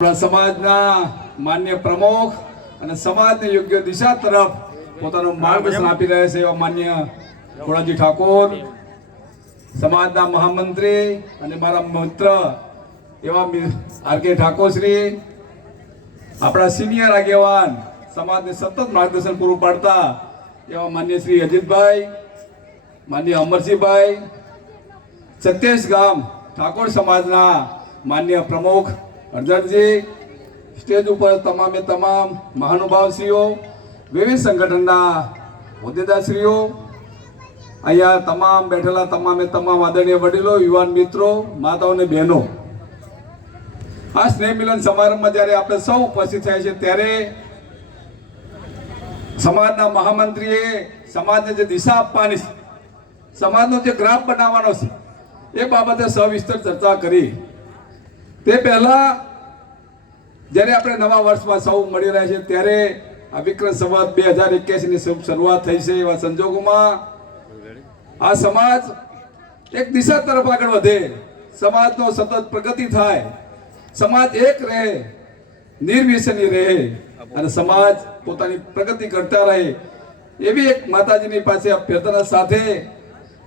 સમાજના માન્ય પ્રમુખ અને સમાજને યોગ્ય દિશા તરફ પોતાનું માર્ગદર્શન આપી રહ્યા છે એવા માન્ય ખોડાજી ઠાકોર, સમાજના મહામંત્રી અને મારા મિત્ર એવા આર.કે. ઠાકોર શ્રી, આપણા સિનિયર આગેવાન, સમાજને સતત માર્ગદર્શન પૂરું પાડતા એવા માન્ય શ્રી અજીતભાઈ, માન્ય અમરસિંહભાઈ, સત્યેશ ગામ ઠાકોર સમાજના માન્ય પ્રમુખ અર્જનજી, સ્ટેજ ઉપર તમામે તમામ મહાનુભાવશ્રીઓ, વિવિધ સંગઠનના હોદ્દેદારશ્રીઓ, અહીંયા તમામ બેઠેલા તમામે તમામ આદરણીય વડીલો, યુવાન મિત્રો, માતાઓ અને બહેનો, આ સ્નેહ મિલન સમારંભમાં જ્યારે આપણે સૌ ઉપસ્થિત થયા છે ત્યારે સમાજના મહામંત્રીએ સમાજને જે દિશા આપવાની છે, સમાજનો જે ગ્રાફ બનાવવાનો છે, એ બાબતે સવિસ્તર ચર્ચા કરી. તે પહેલા જ્યારે આપણે નવા વર્ષમાં સૌ મળી રહ્યા છે ત્યારે આ વિક્રમ સંવત 2081 ની શરૂઆત થઈ છે. એવા સંજોગોમાં આ સમાજ એક દિશા તરફ આગળ વધે, સમાજનો સતત પ્રગતિ થાય, સમાજ એક રહે, નિર્વ્યસની રહે અને સમાજ પોતાની પ્રગતિ કરતા રહે, એવી એક માતાજીની પાસે અભ્યર્થના સાથે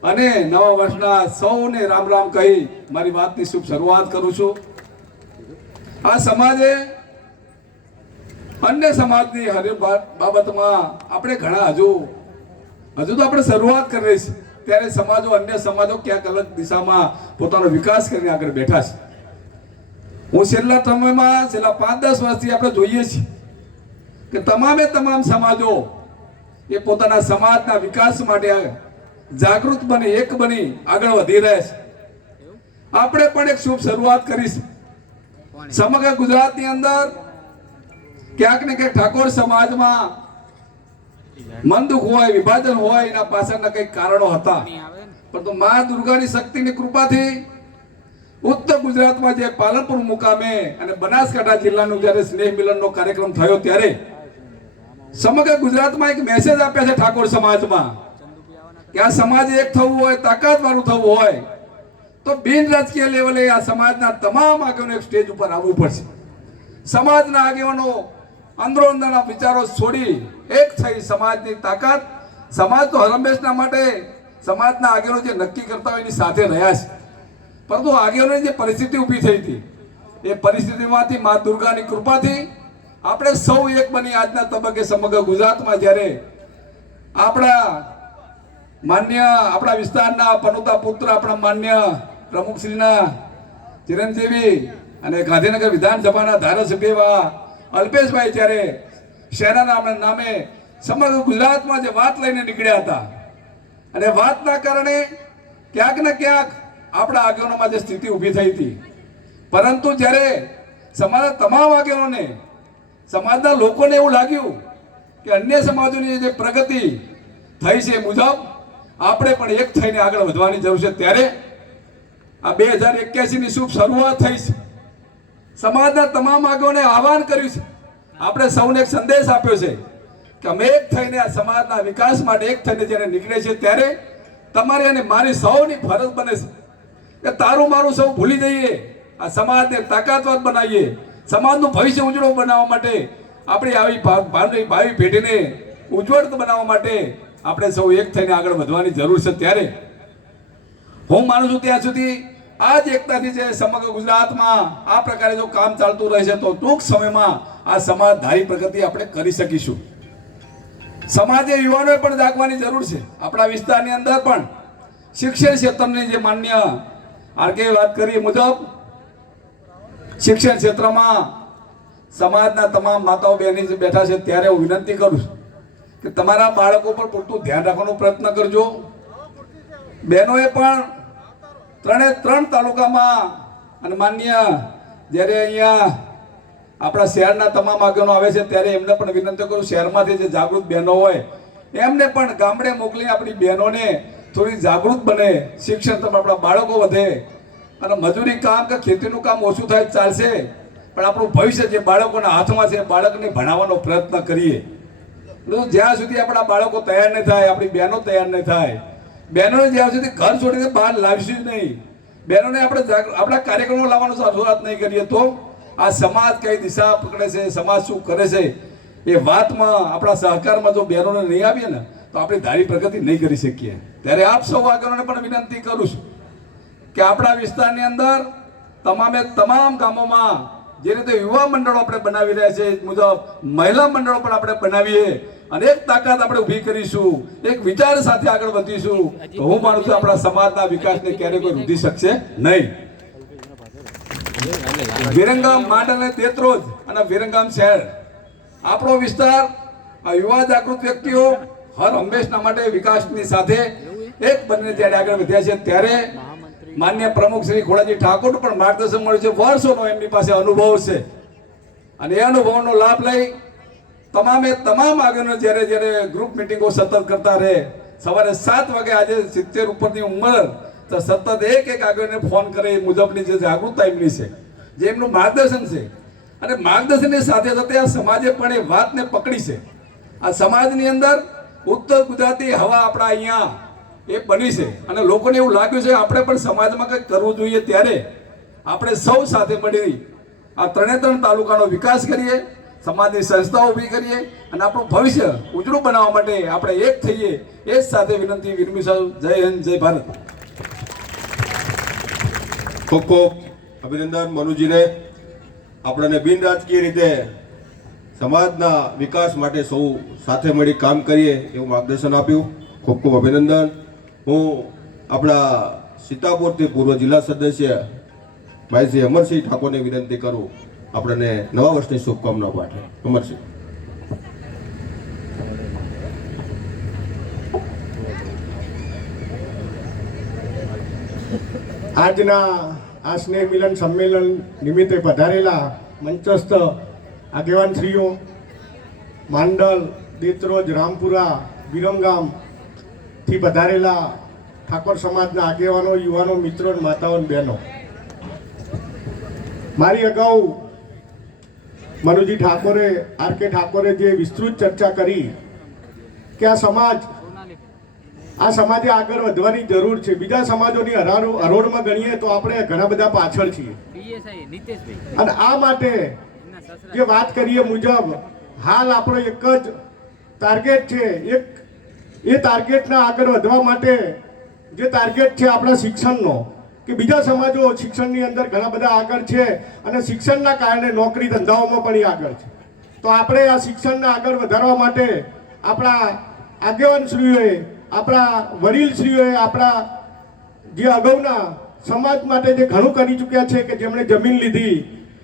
અને નવા વર્ષના સૌને રામ રામ કહી મારી વાતની શુભ શરૂઆત કરું છું. આ સમાજે અન્ય સમાજની હર બાબતમાં આપણે ઘણા હજુ તો આપણે શરૂઆત કરી રહી છે, ત્યારે સમાજો, અન્ય સમાજો ક્યાંક અલગ દિશામાં પોતાનો વિકાસ કરીને આગળ બેઠા છે. હું છેલ્લા સમયમાં, છેલ્લા 5-10 વર્ષથી આપણે જોઈએ છીએ કે તમામે તમામ સમાજો એ પોતાના સમાજના વિકાસ માટે જાગૃત બની, એક બની આગળ વધી રહ્યા છે. આપણે પણ એક શુભ શરૂઆત કરીશું. સમગ્ર ગુજરાતની અંદર ક્યાંક ને ક્યાંક ઠાકોર સમાજમાં મન દુઃખ હોય, વિભાજન હોય, એના પાછળના કંઈક કારણો હતા, પરંતુ મા દુર્ગાની શક્તિની કૃપાથી ઉત્તર ગુજરાતમાં જે પાલનપુર મુકામે અને બનાસકાંઠા જિલ્લાનું જ્યારે સ્નેહ મિલનનો કાર્યક્રમ થયો ત્યારે સમગ્ર ગુજરાતમાં એક મેસેજ આપ્યા છે ઠાકોર સમાજમાં કે આ સમાજ એક થવું હોય, તાકાત વાળું થવું હોય તો બિન રાજકીય લેવલે આ સમાજના તમામ આગેવાનો એક સ્ટેજ ઉપર આવવું પડશે. સમાજના આગેવાનો અંદરો અંદરના વિચારો છોડી એક થઈ સમાજની તાકાત, સમાજ તો હંમેશના માટે સમાજના આગેવાનો જે નક્કી કરતા હોય એની સાથે રહ્યા છે, પરંતુ આગેવાનોની જે પરિસ્થિતિ ઊભી થઈ હતી એ પરિસ્થિતિમાંથી મા દુર્ગાની કૃપાથી આપણે સૌ એક બની આજના તબક્કે સમગ્ર ગુજરાતમાં જ્યારે આપણા વિસ્તારના પનોતા પુત્ર, આપણા માન્ય પ્રમુખશ્રીના ચિરંજીવી અને ગાંધીનગર વિધાનસભાના ધારાસભ્ય એવા અલ્પેશભાઈ જ્યારે શહેરના નામે સમગ્ર ગુજરાતમાં જે વાત લઈને નીકળ્યા હતા અને વાતના કારણે ક્યાંક ને ક્યાંક આપણા આગેવાનોમાં જે સ્થિતિ ઊભી થઈ હતી, પરંતુ જ્યારે સમાજના તમામ આગેવાનોને, સમાજના લોકોને એવું લાગ્યું કે અન્ય સમાજોની જે પ્રગતિ થઈ છે એ મુજબ આપણે પણ એક થઈને આગળ વધવાની જરૂર છે, ત્યારે આ 2081 ની શુભ શરૂઆત થઈ છે. સમાજના તમામ આગેવાનોને આહવાન કર્યું છે, આપણે સૌને એક સંદેશ આપ્યો છે કે અમે એક થઈને આ સમાજના વિકાસ માટે એક થઈને જ્યારે નીકળે છે ત્યારે તમારી અને મારી સૌની ફરજ બને છે કે તારું મારું સૌ ભૂલી જઈએ, આ સમાજને તાકાતવાન બનાવીએ, સમાજનું ભવિષ્ય ઉજળું બનાવવા માટે, આપણી આવી ભાવિ પેઢીને ઉજ્જવળ બનાવવા માટે આપણે સૌ એક થઈને આગળ વધવાની જરૂર છે. ત્યારે હું માનું છું ત્યાં સુધી આ જ એકતાથી જે સમગ્ર ગુજરાતમાં આ પ્રકારે જો કામ ચાલતું રહેશે તો ટૂંક સમયમાં આ સમાજ ધારી પ્રગતિ આપણે કરી શકીશું. સમાજે યુવાનોએ પણ જાગવાની જરૂર છે. આપણા વિસ્તારની અંદર પણ શિક્ષણ ક્ષેત્રની જે માન્ય આર.કે. વાત કરી મુજબ શિક્ષણ ક્ષેત્રમાં સમાજના તમામ માતાઓ બહેનો જે બેઠા છે ત્યારે હું વિનંતી કરું છું કે તમારા બાળકો પર પૂરતું ધ્યાન રાખવાનો પ્રયત્ન કરજો. બહેનોએ પણ 3 તાલુકામાં અને માન્ય જ્યારે અહીંયા આપણા શહેરના તમામ આગેવાનો આવે છે ત્યારે એમને પણ વિનંતી કરું, શહેરમાંથી જે જાગૃત બહેનો હોય એમને પણ ગામડે મોકલી આપણી બહેનોને થોડી જાગૃત બને, શિક્ષણ તરફ આપણા બાળકો વધે અને મજૂરી કામ કે ખેતીનું કામ ઓછું થાય ચાલશે, પણ આપણું ભવિષ્ય જે બાળકોના હાથમાં છે બાળકને ભણાવવાનો પ્રયત્ન કરીએ. જ્યાં સુધી આપણા બાળકો તૈયાર નહીં થાય, આપણી બહેનો તૈયાર નહીં થાય, બહેનોને જ્યાં સુધી ઘર છોડીને બહાર લાવીશું જ નહીં, બહેનોને આપણે આપણા કાર્યક્રમો લાવવાનો શરૂઆત નહીં કરીએ તો આ સમાજ કઈ દિશા પકડે છે, સમાજ શું કરે છે, એ વાતમાં આપણા સહકારમાં જો બહેનોને નહીં આવીએ ને તો આપણે ધારી પ્રગતિ નહીં કરી શકીએ. ત્યારે આપ સૌ આગળને પણ વિનંતી કરું છું કે આપણા વિસ્તારની અંદર તમામે તમામ ગામોમાં જે રીતે યુવા મંડળો આપણે બનાવી રહ્યા છે મુજબ મહિલા મંડળો પણ આપણે બનાવીએ અને એક તાકાત આપણે ઊભી કરીશું, એક વિચાર સાથે આગળ વધીશું તો હું માનું છું આપણા સમાજના વિકાસને ક્યારેય કોઈ રૂધી શકશે નહીં. વિરંગામ માંડ અને તેત્રોજ અને વિરંગામ શહેર આપણો વિસ્તાર આ યુવા જાગૃત વ્યક્તિઓ હર હંમેશના માટે વિકાસની સાથે એક બનીને જ્યારે આગળ વધ્યા છે ત્યારે માન્ય પ્રમુખ શ્રી ખોડાજી ઠાકોર પણ માર્ગદર્શન મળ્યું છે. વર્ષોનો એમની પાસે અનુભવ છે અને એ અનુભવનો લાભ લઈ તમામે તમામ આગળનો જ્યારે જ્યારે ગ્રુપ મિટિંગો સતત કરતા રહે. સવારે 7 વાગે આજે 70 ઉપરની ઉંમર તો સતત એક આગળને ફોન કરે એ મુજબની જે જાગૃતતા એમની છે, જે એમનું માર્ગદર્શન છે અને માર્ગદર્શનની સાથે સાથે આ સમાજે પણ એ વાતને પકડી છે. આ સમાજની અંદર ઉત્તર ગુજરાતી હવા આપણા અહીંયા એ બની છે અને લોકોને એવું લાગ્યું છે આપણે પણ સમાજમાં કંઈક કરવું જોઈએ. ત્યારે આપણે સૌ સાથે મળી આ 3 તાલુકાનો વિકાસ કરીએ, સમાજની સંસ્થાઓ ઊભી કરીએ અને આપણું ભવિષ્ય ઉજળું બનાવવા માટે આપણે એક થઈએ. એ જ સાથે વિનંતી વિરમી સૌ. જય હિન્દ, જય ભારત. ખૂબ ખૂબ અભિનંદન મનુજીને. આપણને બિન રાજકીય રીતે સમાજના વિકાસ માટે સૌ સાથે મળી કામ કરીએ એવું માર્ગદર્શન આપ્યું. ખૂબ ખૂબ અભિનંદન. હું આપણા સીતાપુરથી પૂર્વ જિલ્લા સદસ્ય ભાઈ શ્રી અમરસિંહ ઠાકોરને વિનંતી કરું આપણને નવા વર્ષની શુભકામનાઓ પાઠવે. અમરસિંહ. આજના આ સ્નેહ મિલન સંમેલન નિમિત્તે પધારેલા મંચસ્થ આગેવાનશ્રીઓ, માંડલ, દેત્રોજ, રામપુરા, વિરમગામથી પધારેલા ઠાકોર સમાજના આગેવાનો, યુવાનો, મિત્રો, માતાઓ અને બહેનો, મારી અગાઉ મનુજી ઠાકોરે, આર.કે. ઠાકોરે જે વિસ્તૃત ચર્ચા કરી કે આ સમાજે આગળ વધવાની જરૂર છે. બીજા સમાજોની હરોળમાં ગણીએ તો આપણે ઘણા બધા પાછળ છીએ અને આ માટે જે વાત કરીએ મુજબ હાલ આપણો એક જ ટાર્ગેટ છે. એ ટાર્ગેટના આગળ વધવા માટે જે ટાર્ગેટ છે આપણા શિક્ષણનો, કે બીજા સમાજો શિક્ષણની અંદર ઘણા બધા આગળ છે અને શિક્ષણના કારણે નોકરી ધંધાઓમાં પણ આગળ છે. તો આપણે આ શિક્ષણને આગળ વધારવા માટે આપણા આગેવાનશ્રીઓએ, આપણા વડીલશ્રીઓએ, આપણા જે અગાઉના સમાજ માટે જે ઘણું કરી ચૂક્યા છે, કે જેમણે જમીન લીધી,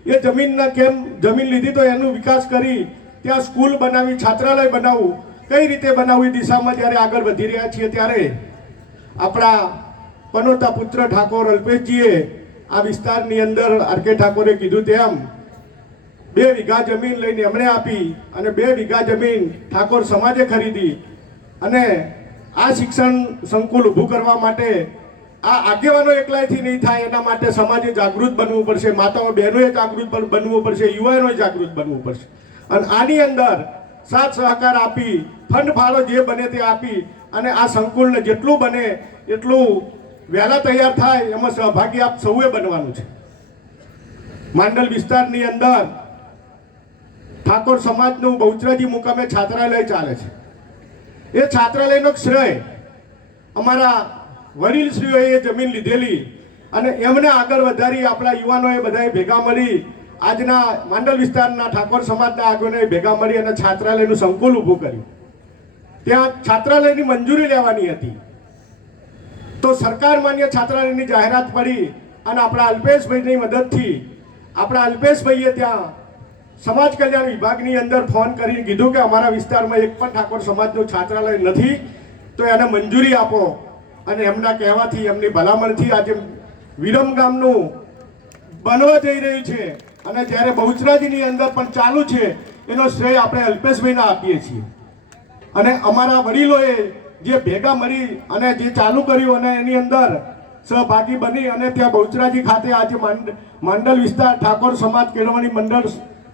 એ જમીન લીધી તો એનો વિકાસ કરી ત્યાં સ્કૂલ બનાવી, છાત્રાલય બનાવવું, કઈ રીતે બનાવવું એ દિશામાં જ્યારે આગળ વધી રહ્યા છીએ ત્યારે આપણા પનોતા પુત્ર ઠાકોર અલ્પેશજીએ આ વિસ્તારની અંદર આર.કે. ઠાકોરે કીધું તેમ 2 વીઘા જમીન લઈને એમણે આપી અને 2 વીઘા જમીન ઠાકોર સમાજે ખરીદી અને આ શિક્ષણ સંકુલ ઊભું કરવા માટે આ આગેવાનો એકલાથી નહીં થાય, એના માટે સમાજે જાગૃત બનવું પડશે, માતાઓ બહેનોએ જાગૃત બનવું પડશે, યુવાનોએ જાગૃત બનવું પડશે અને આની અંદર સાથ સહકાર આપી, ફંડ ફાળો જે બને તે આપી અને આ સંકુલને જેટલું બને એટલું વહેલા તૈયાર થાય એમાં સહભાગી આપ સૌએ બનવાનું છે. માંડલ વિસ્તારની અંદર ઠાકોર સમાજનું બહુચરાજી મુકામે છાત્રાલય ચાલે છે. એ છાત્રાલયનો શ્રેય અમારા વડીલશ્રીઓએ જમીન લીધેલી અને એમને આગળ વધારી આપણા યુવાનોએ બધાએ ભેગા મળી આજના માંડલ વિસ્તારના ઠાકોર સમાજના આગેવાનોએ ભેગા મળી અને છાત્રાલયનું સંકુલ ઊભું કર્યું. ત્યાં છાત્રાલયની મંજૂરી લેવાની હતી તો સરકાર માન્ય છાત્રાલયની જાહેરાત પડી અને આપણા અલ્પેશભાઈની મદદથી આપણા અલ્પેશભાઈએ ત્યાં સમાજ કલ્યાણ વિભાગની અંદર ફોન કરીને કીધું કે અમારા વિસ્તારમાં એક પણ ઠાકોર સમાજનું છાત્રાલય નથી તો એને મંજૂરી આપો અને એમના કહેવાથી, એમની ભલામણથી આજે વિરમગામનું બનવા જઈ રહ્યું છે અને જ્યારે બહુચરાજીની અંદર પણ ચાલુ છે એનો શ્રેય આપણે અલ્પેશભાઈને આપીએ છીએ. અને અમારા વડીલોએ જે ભેગા મળી અને જે ચાલુ કર્યું અને એની અંદર સહભાગી બની અને ત્યાં બહુચરાજી ખાતે આજે માંડલ વિસ્તાર ઠાકોર સમાજ કેળવણી મંડળ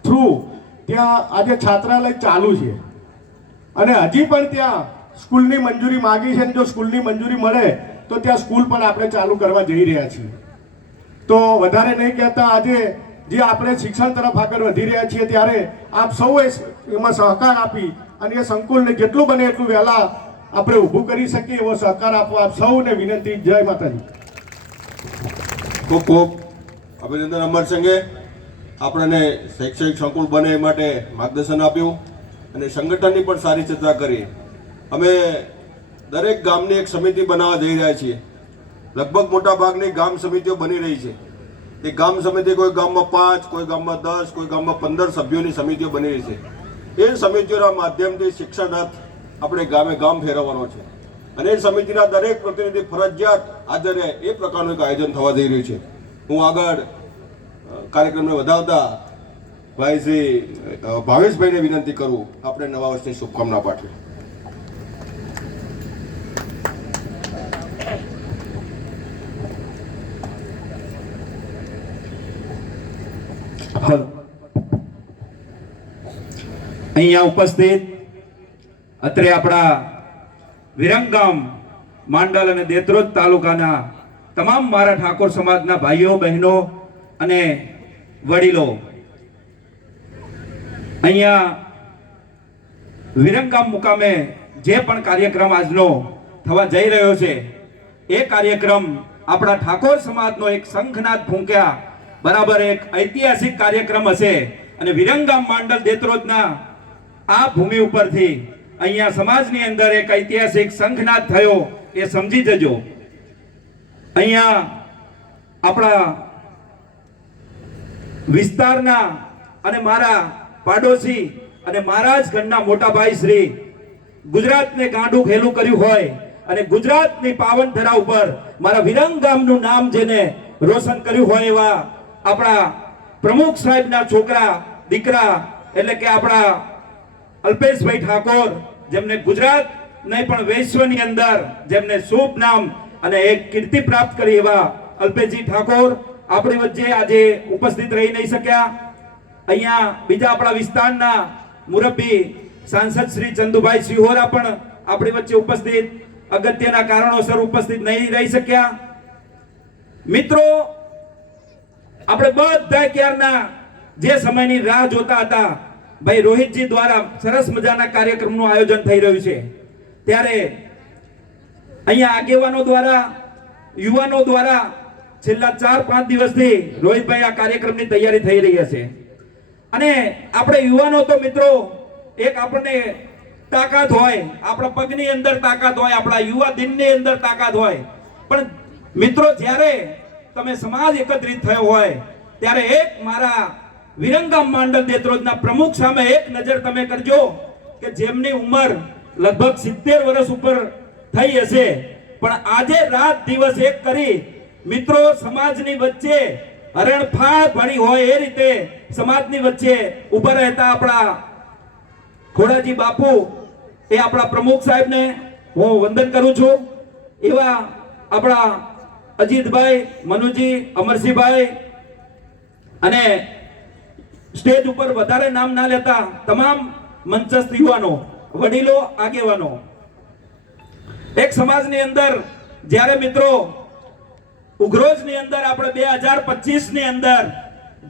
થ્રુ ત્યાં આજે છાત્રાલય ચાલુ છે અને હજી પણ ત્યાં સ્કૂલની મંજૂરી માગી છે. જો સ્કૂલની મંજૂરી મળે તો ત્યાં સ્કૂલ પણ આપણે ચાલુ કરવા જઈ રહ્યા છીએ. તો વધારે નહીં કહેતા આજે જે આપણે શિક્ષણ તરફ આગળ વધી રહ્યા છીએ ત્યારે આપ સૌએ એમાં સહકાર આપી અને એ સંકુલને જેટલું બને એટલું વહેલા આપણે ઊભું કરી શકીએ એવો સહકાર આપવા આપ સૌને વિનંતી. જય માતાજી. ખૂબ ખૂબ અભિનંદન. અમર સંઘે આપણને શૈક્ષણિક સંકુલ બને એ માટે માર્ગદર્શન આપ્યું અને સંગઠનની પણ સારી ચર્ચા કરી. અમે દરેક ગામની એક સમિતિ બનાવવા જઈ રહ્યા છીએ. લગભગ મોટા ભાગની ગામ સમિતિઓ બની રહી છે. એ ગામ સમિતિ કોઈ ગામમાં 5, કોઈ ગામમાં 10, કોઈ ગામમાં 15 સભ્યોની સમિતિઓ બની રહી છે. એ સમિતિઓના માધ્યમથી શિક્ષણ રથ આપણે ગામે ગામ ફેરવવાનો છે અને એ સમિતિના દરેક પ્રતિનિધિ ફરજિયાત હાજર રહે એ પ્રકારનું એક આયોજન થવા જઈ રહ્યું છે. હું આગળ કાર્યક્રમને વધાવતા ભાઈ શ્રી ભાવેશભાઈને વિનંતી કરું આપણે નવા વર્ષની શુભકામના પાઠવી. અહીંયા ઉપસ્થિત અત્રે આપણા વિરંગામ માંડલ અને દેત્રોજ તાલુકાના તમામ મારા ઠાકોર સમાજના ભાઈઓ બહેનો અને વડીલો અહીંયા વિરંગામ મુકામે જે પણ કાર્યક્રમ આજનો થવા જઈ રહ્યો છે એ કાર્યક્રમ આપણા ઠાકોર સમાજનો એક શંખનાદ ફૂંક્યા બરાબર એક ઐતિહાસિક કાર્યક્રમ હશે અને વિરંગામ માંડલ દેત્રોજના આ ભૂમિ ઉપરથી અહીંયા સમાજની અંદર એક ઐતિહાસિક શંખનાદ થયો એ સમજી જજો. અહીંયા આપણા વિસ્તારના અને મારા પાડોશી અને મારા જ ઘરના મોટા ભાઈ શ્રી ગુજરાતને ગાંડું ખેલું કર્યું હોય અને ગુજરાતની પાવન ધરા ઉપર મારા વિરંગામનું નામ જેને રોશન કર્યું હોય એવા આપણા પ્રમુખ સાહેબના છોકરા દીકરા એટલે કે આપણા અલ્પેશભાઈ ઠાકોર જેમને ગુજરાત નહીં પણ વિશ્વની અંદર જેમને શુભ નામ અને એક કીર્તિ પ્રાપ્ત કરી એવા અલ્પેશજી ઠાકોર આપણી વચ્ચે આજે ઉપસ્થિત રહી નહીં શક્યા. અહીંયા બીજા આપણા વિસ્તારના મુરબ્બી સાંસદ શ્રી ચંદુભાઈ સિહોરા પણ આપણી વચ્ચે ઉપસ્થિત અગત્યના કારણોસર ઉપસ્થિત નહીં રહી શક્યા. મિત્રો આપણે બધા ક્યારના જે સમયની રાહ જોતા હતા ભાઈ રોહિતજી દ્વારા સરસ મજાના કાર્યક્રમનું આયોજન થઈ રહ્યું છે ત્યારે અહીંયા આગેવાનો દ્વારા યુવાનો દ્વારા છેલ્લા 4-5 દિવસથી રોહિતભાઈ આ કાર્યક્રમની તૈયારી થઈ રહી છે અને આપણે યુવાનો તો મિત્રો એક આપણને તાકાત હોય, આપણા પગની અંદર તાકાત હોય, આપણા યુવા દિનની અંદર તાકાત હોય, પણ મિત્રો જ્યારે તમે સમાજ એકત્રિત થયો હોય ત્યારે એક મારા વિરંગામ માંડલ દેત્રોજના પ્રમુખ સામે એક નજર તમે કરજો કે જેમની ઉંમર લગભગ 70 વર્ષ ઉપર થઈ હશે પણ આજે રાત દિવસ એક કરી મિત્રો સમાજની વચ્ચે હરણફાળ ભરી હોય એ રીતે સમાજની વચ્ચે ઉભા રહેતા આપણા ખોડાજી બાપુ એ આપણા પ્રમુખ સાહેબને હું વંદન કરું છું. એવા આપણા અજીતભાઈ, મનુજી, અમરસિંહભાઈ અને સ્ટેજ ઉપર વધારે નામ ના લેતા તમામ મંચસ્થ યુવાનો, વડીલો, આગેવાનો, એક સમાજની અંદર જ્યારે મિત્રો ઉઘરોજની અંદર આપણે 2025 ની અંદર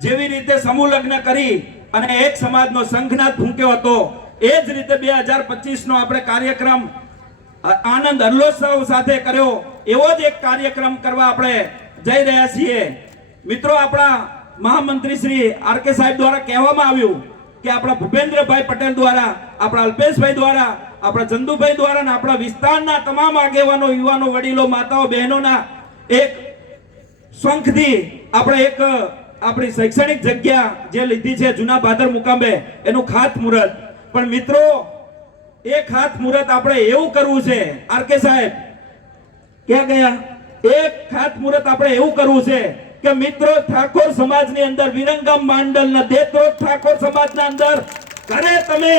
જેવી રીતે સમૂહ લગ્ન કરી અને એક સમાજનો શંખનાદ ફૂંક્યો હતો એ જ રીતે 2025 નો આપણે કાર્યક્રમ આનંદ હલ્લોત્સવ સાથે કર્યો એવો જ એક કાર્યક્રમ કરવા આપણે જઈ રહ્યા છીએ. મિત્રો આપણા મહામંત્રી શ્રી આર.કે. સાહેબ દ્વારા કહેવામાં આવ્યું કે આપણા ભૂપેન્દ્રભાઈ પટેલ દ્વારા, આપણા અલ્પેશભાઈ દ્વારા, આપણા ચંદુભાઈ દ્વારા અને આપણા વિસ્તારના તમામ આગેવાનો, યુવાનો, વડીલો, માતાઓ, બહેનોના એક શંખથી આપણે એક આપણી શૈક્ષણિક જગ્યા જે લીધી છે જૂના ભાદર મુકામે એનું ખાતમુહૂર્ત. પણ મિત્રો એ ખાતમુહૂર્ત આપણે એવું કરવું છે, આર.કે. સાહેબ ક્યાં ગયા, એક ખાતમુહૂર્ત આપણે એવું કરવું છે કે મિત્રો ઠાકોર સમાજની અંદર વિરંગામ માંડલના દેત્રોજ ઠાકોર સમાજના અંદર ઘરે તમે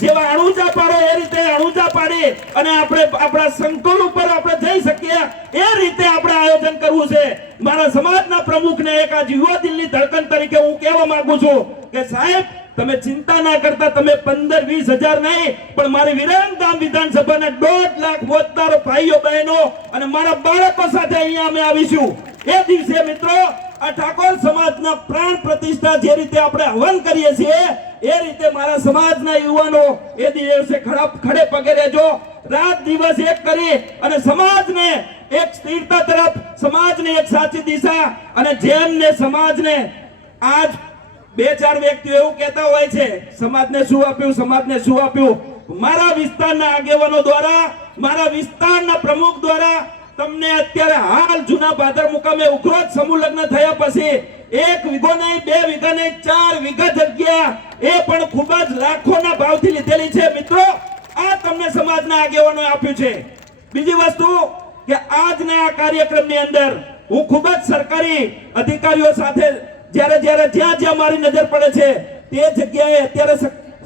જેવા અણુજા પાડો એ રીતે અણુજા પાડી અને આપણે આપણા સંકુલ ઉપર આપણે જઈ શકીએ એ રીતે આપણે આયોજન કરવું છે. મારા સમાજના પ્રમુખને એક આજ યુવા દિલની ધડકન તરીકે હું કહેવા માંગુ છું કે સાહેબ તમે ચિંતા ના કરતા, તમે 15-20 હજાર નહીં પણ મારી વિરંગામ વિધાનસભાના 1.5 લાખ મતદારો ભાઈઓ બહેનો અને મારા બાળકો સાથે અહીંયા અમે આવીશું. એ દિવસે મિત્રો આ ઠાકોર સમાજના પ્રાણ પ્રતિષ્ઠા જે રીતે આપણે હવન કરીએ છીએ એ રીતે મારા સમાજના યુવાનો એ દિવસે ખડે પગે રહેજો, રાત દિવસ એક કરી અને સમાજને એક સ્થિરતા તરફ, સમાજને એક સાચી દિશા, અને જેમને સમાજને આજ બે ચાર વ્યક્તિઓ એવું કહેતા હોય છે સમાજને શું આપ્યું, સમાજને શું આપ્યું. મારા વિસ્તારના આગેવાનો દ્વારા, મારા વિસ્તારના પ્રમુખ દ્વારા તમને અત્યારે હાલ જૂના ભાદર મુકામે ઉખરોટ સમૂહ લગ્ન થયા પછી 1 વીઘો નહીં, 2 વીઘા નહીં, 4 વીઘા જગ્યા એ પણ ખૂબ જ લાખોના ભાવથી લીધેલી છે. મિત્રો, આ તમને સમાજના આગેવાનોએ આપ્યું છે. બીજી વસ્તુ કે આજના આ કાર્યક્રમની અંદર હું ખૂબ જ સરકારી અધિકારીઓ સાથે જ્યાં મારી નજર પડે છે તે જગ્યાએ અત્યારે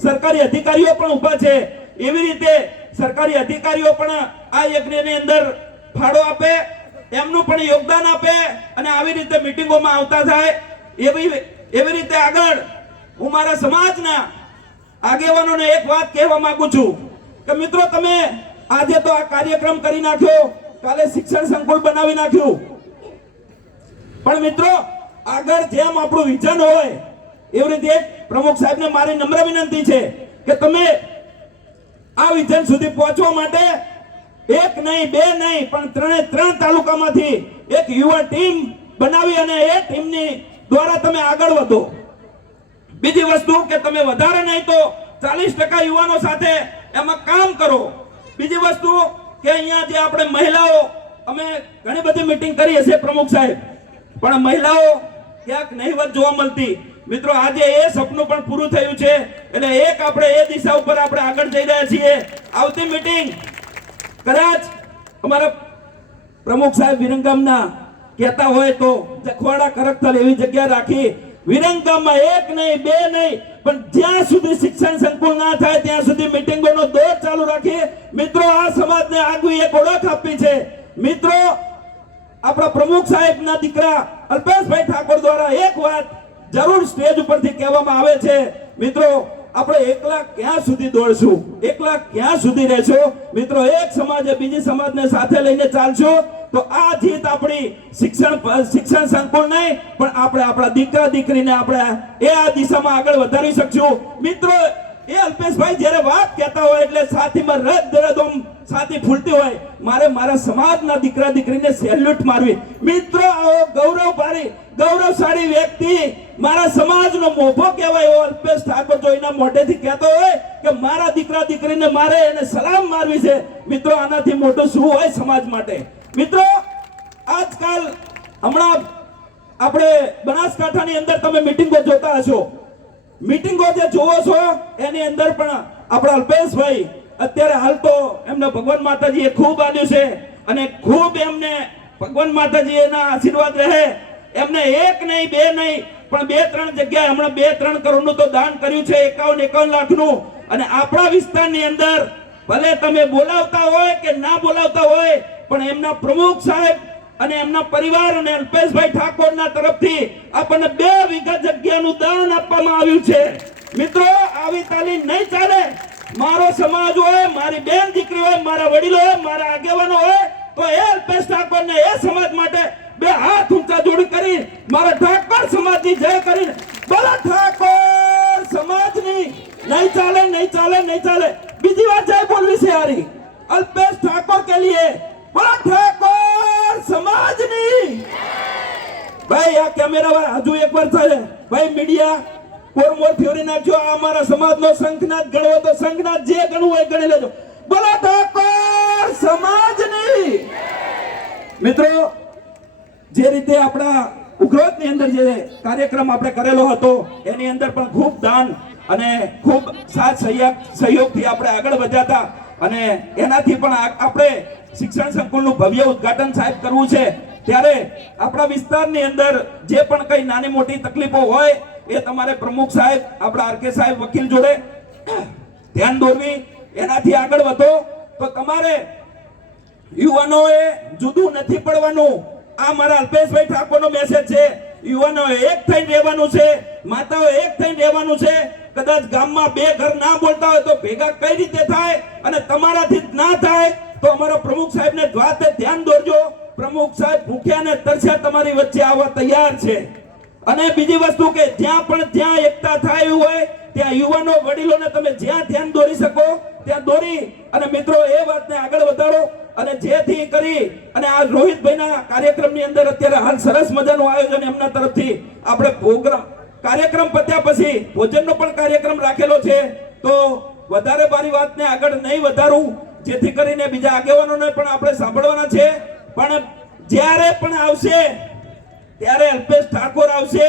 સરકારી અધિકારીઓ પણ ઊભા છે. એવી રીતે સરકારી અધિકારીઓ પણ આ યજ્ઞની અંદર ફાળો આપે, એમનું પણ યોગદાન આપે અને આવી રીતે મીટિંગોમાં આવતા થાય. એવી રીતે આગળ હું મારા સમાજના આગેવાનોને એક વાત કહેવા માંગુ છું કે મિત્રો, તમે આજે તો આ કાર્યક્રમ કરી નાખ્યો, કાલે શિક્ષણ સંકુલ બનાવી નાખ્યું, પણ મિત્રો આગળ જેમ આપણું વિઝન હોય એવી રીતે પ્રમુખ સાહેબને મારી નમ્ર વિનંતી છે કે તમે આ વિઝન સુધી પહોંચવા માટે 1 નહીં, 2 નહીં, પણ 3 તાલુકામાંથી એક યુવા ટીમ બનાવી અને એ ટીમની દ્વારા તમે આગળ વધો. બીજી વસ્તુ કે તમે વધારે નહીં તો 40% યુવાનો સાથે એમાં કામ કરો. બીજી વસ્તુ કે અહીંયા જે આપણે મહિલાઓ, અમે ઘણી બધી મીટિંગ કરી હશે પ્રમુખ સાહેબ, પણ મહિલાઓ ક્યાંક નહીવત જોવા મળતી. મિત્રો, આજે એ સપનું પણ પૂરું થયું છે, એટલે એક આપણે એ દિશા ઉપર આપણે આગળ જઈ રહ્યા છીએ. આવતી મીટિંગ કદાચ અમારા પ્રમુખ સાહેબ વિરંગામના કહેતા હોય તો જખવાડા કરકતલ એવી જગ્યા રાખી વિરંગામમાં 1 નહીં, 2 નહીં, પણ જ્યાં સુધી શિક્ષણ સંકુલ ના થાય ત્યાં સુધી મીટિંગોનો દોર ચાલુ રાખી મિત્રો આ સમાજને આગવી એક ઓળખ આપી છે. મિત્રો, આપણા પ્રમુખ સાહેબના દીકરા અલ્પેશભાઈ ઠાકોર દ્વારા એક વાત જરૂર સ્ટેજ ઉપરથી કહેવામાં આવે છે. મિત્રો, આપણે એકલા ક્યાં સુધી દોડશું, એકલા ક્યાં સુધી રહેશું. મિત્રો, એક સમાજે બીજી સમાજને સાથે લઈને ચાલશું તો આ જીત આપણી શિક્ષણ સંકુલ નહીં, પણ આપણે આપણા દીકરા દીકરીને આપણે એ આ દિશામાં આગળ વધારી શકશું. મિત્રો, એ અલ્પેશભાઈ જ્યારે વાત કહેતા હોય એટલે સાથીમાં રદ સાથી ફૂલતી હોય, મારે મારા સમાજના દીકરા દીકરીને સેલ્યુટ મારવી. મિત્રો, આવો ગૌરવશાળી વ્યક્તિ મારા સમાજનો મોભો કહેવાય એવો અલ્પેશ ઠાકોર જો એના મોઢેથી કહેતો હોય કે મારા દીકરા દીકરીને મારે એને સલામ મારવી છે, મિત્રો આનાથી મોટું શું હોય સમાજ માટે. મિત્રો, આજકાલ હમણાં આપણે બનાસકાંઠાની અંદર તમે મીટિંગો જોતા હશો, મીટિંગો જે જોવો છો એની અંદર પણ આપણા અલ્પેશભાઈ અત્યારે હાલ તો એમને ભગવાન માતાજીએ ખૂબ આલ્યું છે અને ખૂબ એમને ભગવાન માતાજી એના આશીર્વાદ રહે. એમને 1 નહીં, 2 નહીં, પણ 2-3 જગ્યાએ હમણાં 2-3 કરોડનું તો દાન કર્યું છે, 51 લાખનું. અને આપણા વિસ્તારની અંદર ભલે તમે બોલાવતા હોય કે ના બોલાવતા હોય, પણ એમના પ્રમુખ સાહેબ અને એમના પરિવાર અને અલ્પેશભાઈ ઠાકોરના તરફથી આપણને 2 વીઘા જગ્યાનું દાન આપવામાં આવ્યું છે. મિત્રો, આવી તાલીમ નહીં ચાલે. મારો સમાજ હોય, મારી બેન દીકરી હોય, મારા વડીલો હોય, મારા આગેવાનો હોય તો એ અલ્પેશ ઠાકોરને એ સમાજ માટે 2 હાથ ઊંચા જોડી કરી મારા ઠાકોર સમાજની જય કરીને બોલો ઠાકોર સમાજની. નહીં ચાલે, નહીં ચાલે, નહીં ચાલે. બીજી વાત જય બોલવી છે યારી. અલ્પેશ ઠાકોર કે લીએ બોલો ઠાકોર સમાજની. ભાઈ આ કેમેરા હજુ એકવાર થાય ભાઈ, મીડિયા કોરમોર ફેરી નાખજો. આ અમારા સમાજનો શંખનાદ ગણવો તો શંખનાદ જે ગણવું હોય ગણી લેજો. બોલો ઠાકોર સમાજની. મિત્રો, જે રીતે આપણા ઉઘરોતની અંદર જે કાર્યક્રમ આપણે કરેલો હતો એની અંદર પણ ખૂબ દાન અને ખૂબ સાથ સહયોગથી આપણે આગળ વધ્યા હતા અને એનાથી પણ આપણે શિક્ષણ સંકુલનું ભવ્ય ઉદ્ઘાટન સાહેબ કરવું છે. ત્યારે આપણા વિસ્તારની અંદર જે પણ કઈ નાની મોટી તકલીફો હોય એ તમારે પ્રમુખ સાહેબ, આપણા આરકે સાહેબ વકીલ જોડે ધ્યાન દોરવી, એનાથી આગળ વધો. તો તમારે યુવાનોએ જુદું નથી પડવાનું. આ મારા અલ્પેશભાઈ ઠાકોરનો મેસેજ છે. યુવાનોએ એક થઈને રહેવાનું છે, માતાઓ એક થઈને રહેવાનું છે. કદાચ ગામમાં 2 ઘર ના બોલતા હોય તો ભેગા કઈ રીતે થાય અને તમારાથી ના થાય તો અમારા પ્રમુખ સાહેબને વાતે ધ્યાન દોરજો. પ્રમુખ સાહેબ ભૂખ્યા ને તરસ્યા તમારી વચ્ચે આવવા તૈયાર છે. અને બીજી વસ્તુ કે જ્યાં એકતા થાય હોય ત્યાં યુવાનો વડીલોને તમે જ્યાં ધ્યાન દોરી શકો ત્યાં દોરી અને મિત્રો એ વાતને આગળ વધારો. અને જેથી કરી અને આ રોહિતભાઈના કાર્યક્રમની અંદર અત્યારે હાલ સરસ મજાનું આયોજન એમના તરફથી આપણે કાર્યક્રમ પત્યા પછી ભોજનનો પણ કાર્યક્રમ રાખેલો છે. તો વધારે મારી વાતને આગળ નહીં વધારું, જેથી કરીને બીજા આગેવાનોને પણ આપણે સાંભળવાના છે. પણ જ્યારે પણ આવશે ત્યારે અલ્પેશ ઠાકોર આવશે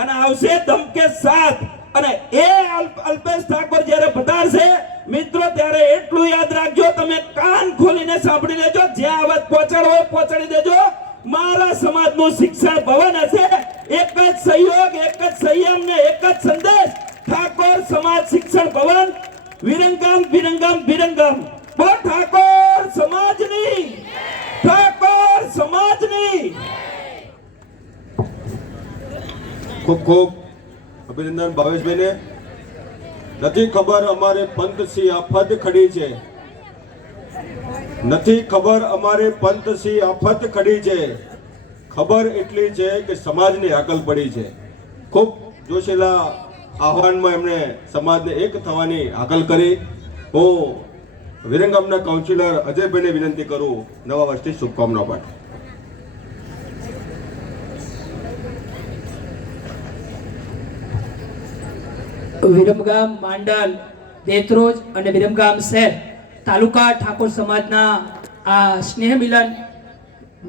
અને આવશે ધમકે સાથ. અને એ અલ્પેશ ઠાકોર જ્યારે પધારશે મિત્રો ત્યારે એટલું યાદ રાખજો, તમે કાન ખોલીને સાંભળી લેજો, જ્યાં અવાજ પહોંચાડવો હોય પહોંચાડી દેજો. મારા સમાજનું શિક્ષણ ભવન હશે, એક જ સહયોગ, એક જ સંયમ ને એક જ સંદેશ. ઠાકોર સમાજ શિક્ષણ ભવન, વિરંગામ વિરંગામ વિરંગામ. બો ઠાકોર સમાજની, ઠાકોર સમાજની. ખૂબ ખૂબ અભિનંદન ભાવેશભાઈને. નથી ખબર અમારે પંથસી આફત ખડી છે, નથી ખબર અમારે પંથસી આફત ખડી છે, ખબર એટલી છે કે સમાજની હાકલ પડી છે. ખૂબ જોશેલા આહવાનમાં એમણે સમાજને એક થવાની હાકલ કરી. હું વિરંગામના કાઉન્સિલર અજયભાઈને વિનંતી કરું નવા વર્ષની શુભકામનાઓ પાઠવું. વિરમગામ, માંડલ, દેત્રોજ અને વિરમગામ શહેર તાલુકા ઠાકોર સમાજના આ સ્નેહ મિલન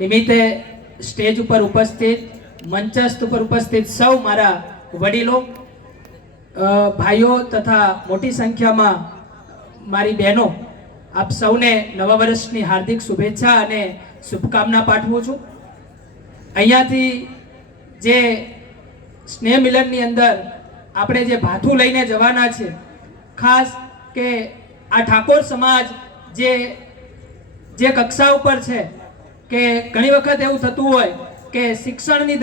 નિમિત્તે સ્ટેજ ઉપર ઉપસ્થિત, મંચસ્થ ઉપર ઉપસ્થિત સૌ મારા વડીલો, ભાઈઓ તથા મોટી સંખ્યામાં મારી બહેનો, આપ સૌને નવા વર્ષની હાર્દિક શુભેચ્છા અને શુભકામના પાઠવું છું. અહીંયાથી જે સ્નેહ મિલનની અંદર આપણે જે ભાથું લઈને જવાના છે, ખાસ કે આ ઠાકોર સમાજ જે કક્ષા ઉપર છે કે ઘણી વખત એવું થતું હોય કે શિક્ષણની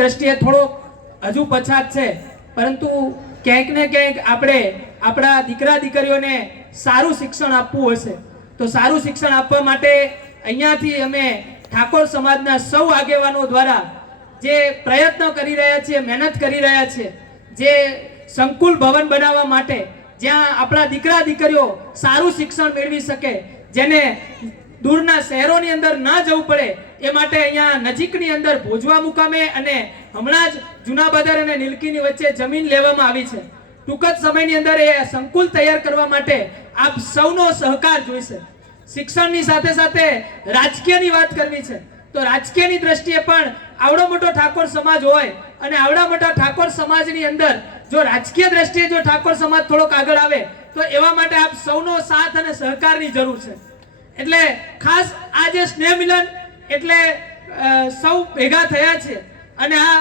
દ્રષ્ટિએ થોડોક હજુ પછાત છે, પરંતુ ક્યાંક ને ક્યાંક આપણે આપણા દીકરા દીકરીઓને સારું શિક્ષણ આપવું હશે. તો સારું શિક્ષણ આપવા માટે અહીંયાથી અમે ઠાકોર સમાજના સૌ આગેવાનો દ્વારા જે પ્રયત્નો કરી રહ્યા છીએ, મહેનત કરી રહ્યા છીએ, જે સંકુલ ભવન બનાવવા માટે જ્યાં આપણા દીકરા દીકરીઓ સારું શિક્ષણ મેળવી શકે, જેને દૂરના શહેરોની અંદર ના જવું પડે, એ માટે અહીંયા નજીકની અંદર ભોજવા મુકામે અને હમણાં જ જૂનાબદર અને નીલકીની વચ્ચે જમીન લેવામાં આવી છે. ટૂંક જ સમયની અંદર એ સંકુલ તૈયાર કરવા માટે આપ સૌનો સહકાર જોઈશે. શિક્ષણની સાથે સાથે રાજકીયની વાત કરવી છે તો રાજકીયની દ્રષ્ટિએ પણ આવડો મોટો ઠાકોર સમાજ હોય અને આવડા મોટા ઠાકોર સમાજની અંદર જો રાજકીય દ્રષ્ટિએ જો ઠાકોર સમાજ થોડોક આગળ આવે તો એવા માટે આપ સૌનો સાથ અને સહકારની જરૂર છે. એટલે ખાસ આ જે સ્નેહ મિલન એટલે સૌ ભેગા થયા છે અને આ